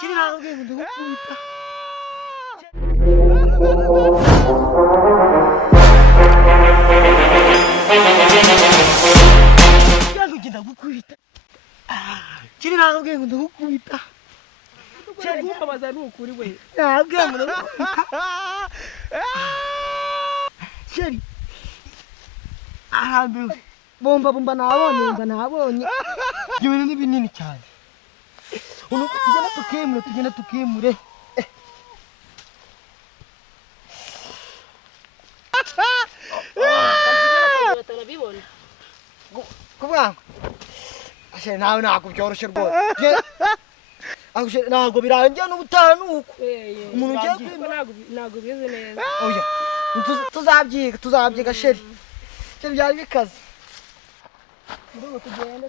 kiri ntabwo ndagukubita ugenda gukubita kiri ntabwo ndagukubita cyari kumbabaza n'ukuri we ntabwo ndagukubita kiri ahambiwe bomba nabonye ibintu ni binini cyane ubu tugenda tukimure kuvuga ashe nawe ntabwo byoroshye rwose ntabwo birangiye n'ubutanuko umuntu ugiye ntabwo bizi neza oya tuzabyiga sheri byari bikaze tugende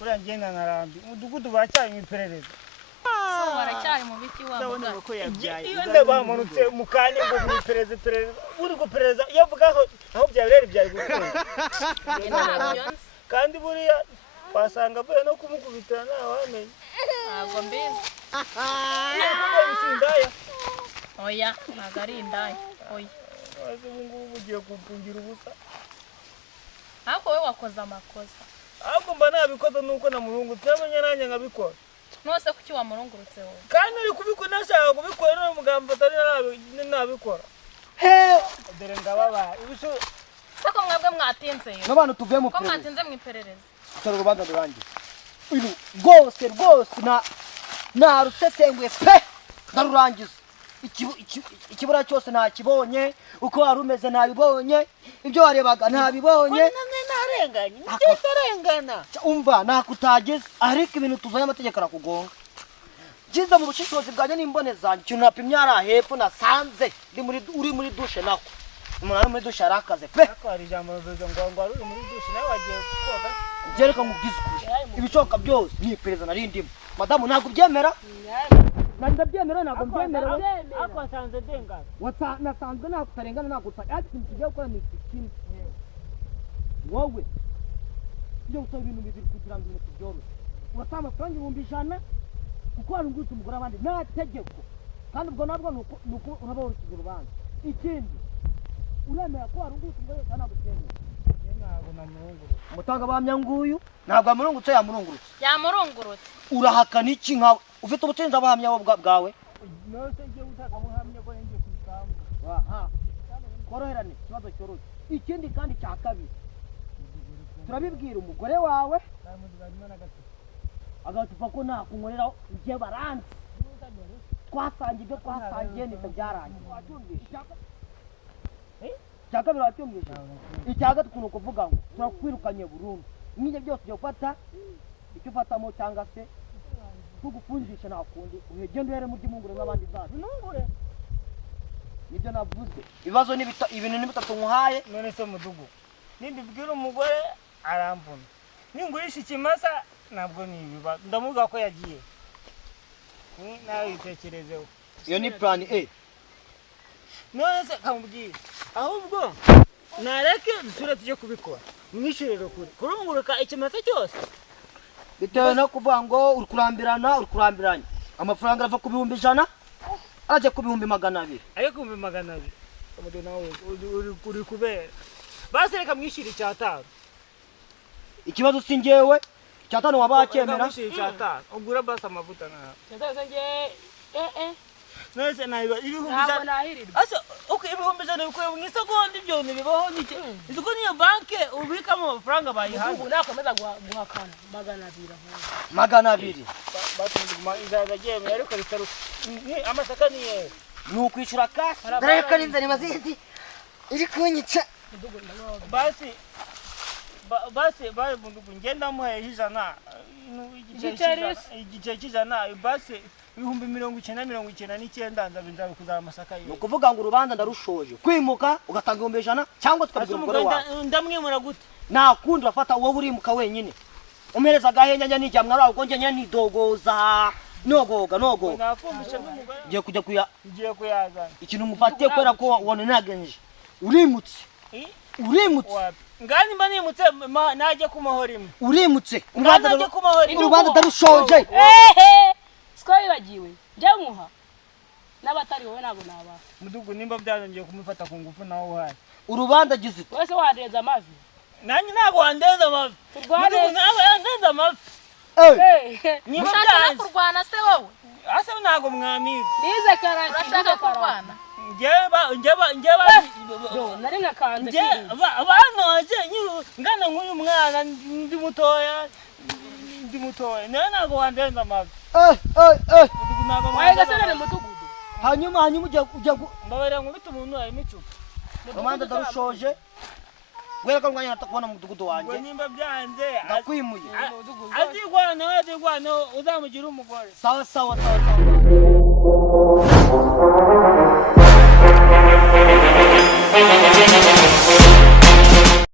uriya ngenda narambi umudugudu bacyari mu iperereza baracyari mu biti ndabona ko yabyaye iyo ndabamanutse mu kanya ngo mu iperereza uri guperereza iyo avuga aho byabereye byari gukora kandi buriya wasanga avuye no kumukubitira ntawamenye ntabwo mbizi indaya oya ntabwo ari indaya oya wazi ubu ngubu ugiye kumpungira ubusa ariko wowe wakoze amakosa ahubwo mba nabikoze nuko namurungutse amenye nanjye nkabikora nose kuki wamurungurutse wowe kandi uri kubikora nashaka kubikora none mugamba atari nabikora dore ngababaye sako mwebwe mwatinze yo n'abantu tuvuye mu ko mwatinze mu iperereza utari urubanza rurangiye uyu rwose narusesenguye pe ndarurangiza ikibura cyose nakibonye uko wari umeze nabibonye ibyo warebaga ntabibonye narenganye nibyo tarengana umva nakutageze ariko ibintu tuzanye amategeko arakugonga gize mu bushishozi bwanjye n'imbonezanjye ikintu napimye ari ahepfo nasanze uri muri dushe nako umuntu ari muri dushe arakaze pe hari ijambo rivuga ngo uri muri dushe nawe wagiye koga byereka mu bwisukure ibishoboka byose ni iperereza narindimo madamu ntabwo ubyemera ndabyemera ntabwo mbyemerewe ariko wasanze ndengana nasanzwe nakutarengana nagutaka ariko ikintu kigiye gukora ni iki kimwe wowe ujye gusaba ibintu bibiri kugira ngo ibintu tubyorohe urasaba amafaranga 100 kuko warungutse umugore abandi nta tegeko kandi ubwo nabwo ni uko uraba warukije urubanza ikindi uremera ko warungutse umugore kandi ntabwo ubyemera ntabwo namurungurutse umutangabuhamya nguyu ntabwo yamurungutse yamurungurutse urahakana iki nkawe ufite ubutinzabuhamya bwawe nose ngiye gutaka buhamya ko ngiye kubisambu koroherane ikibazo cyoroshye ikindi kandi cya kabiri turabibwira umugore wawe agacupa ko nakunkoreraho igihe baranze twasangiye ibyo twasangiye nibyo byarangiye icya kabiri wacyumvise icya gatatu ni ukuvuga ngo turakwirukanye burundu nk'ibyo byose ugiye gufata icyo ufatamo cyangwa se tugufungisha nakundi uhegende uhere mu ry'imungure nk'abandi zacu nibyo navuze ibibazo ibintu ni bitatu nkuhaye none se mudugu nimbibwira umugore aramvuna ningurisha ikimasa ntabwo ni ibibazo ndamuvuga ko yagiye nawe yitekerezeho iyo ni plan A none se kamubwira ahubwo nareke dusure tujye kubikora mwishurire kurunguruka ikimasa cyose bitewe no kuvuga ngo uri kurambiranya amafaranga arava ku 100 ajya ku 200 ayo ku 200 umudu nawe uri kubera basi reka mwishire cyatano ikibazo si njyewe cyatano wabakemera mwishire cyatano ugura basi amavuta na cyatano nge nose nayiba ibihumbi ntabwo nahirirwa asa uko ibihumbi ijana bikuye mu isegonda ibyo bibaho nike izuko niyo banke ubikamo amafaranga bayihaye ubu nakomeza guhakana 200 200 batuma izaza geme ariko bitaro amasaka niye ni ukwishyura kasi reka n'inzara mazindi iri kunyica basi baye mundugu ngenda muhaye ijana igice cy'ijana basi 1999 nzabe kuzaba amasaka ye ukuvuga ngo urubanza ndarushoje kwimuka ugatanga 100 cyangwa tukabwira umugore wawe ndamwimura gute nakundi urafata wowe urimuka wenyine umereza agahenya n'ijya mwara uko njye nidogoza nogoga nafumbisha n'umugore ngiye kujya ngiye kuyazana ikintu mufatiye kwera ko wone nagenje urimutse ngani mba nimutse najye kumahora imwe urimutse najye kumahora imwe urubanza ndarushoje ehe siko wibagiwe njya nkuha n'abatari wowe ntabwo naba mudugu nimba byanongeye kumufata ku ngufu nawe uhari urubanza gize wese wandeza amavi nanjye ntabwo wandeza amavi mudugu ntabwo yandeza amavi ushaka no kurwana se wowe ase ntabwo mwamiga nize karate urashaka kurwana nari nkakanze banoje ngana nk'uyu mwana ndi mutoya nawe ntabwo wandeza amavi mudugu ntabwo wayigasana mu mudugudu hanyuma ujya mbabarira nkubita umuntu arimo icupa urubanza ndarushoje gwera ko mwanya natakubona mu mudugudu ngo wanjye nimba byanze ndakwimuye azigwana nawe uzamugira umugore sawa